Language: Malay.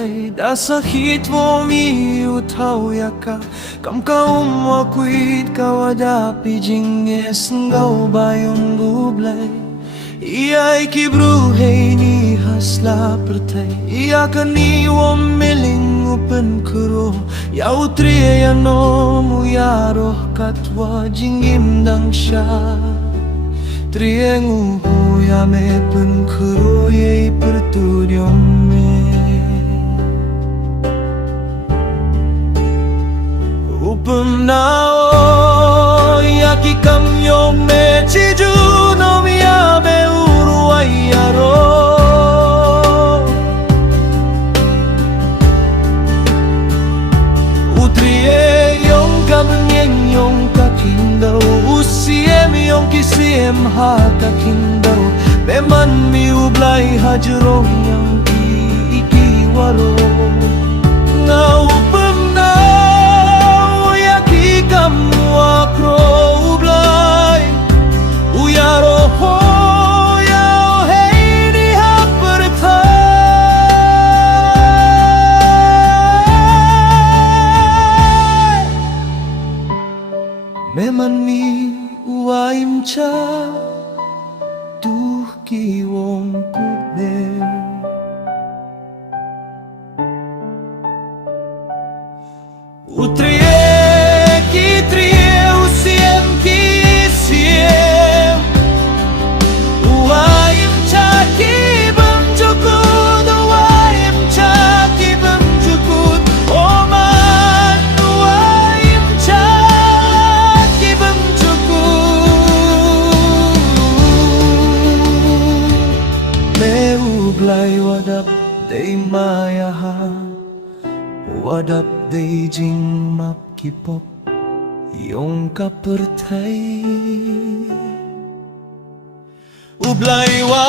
ublay da sakit mo mi utaw yaka kam ka umwakwit kawadapi jinges ngau bayong ublay iyay kibruhay ni hasla pertay iya kani wamiling upen kuro yau triya no muyaro katwa jingim dang siya trieng uya me pen kuro ye pertudyom me upem nao yaki kamyong me chiju no miya me uruayaro utrie yong kamnyeng yong kakindao usiem yong kisiem ha kakindao beman mi ublay hajrong yang ikiwaro nga upem nao yaki kamwakro ublay uyaro ho yao hey ni hapertay meman mi uaim cha duh kiwong kuder utrie kitrie usiem kisiem uaim cha kibam jukut uaim cha kibam jukut oman uaim cha kibam jukut me ublay wadap day mayaha wadap day jing map kipop yong kapertay ublay wa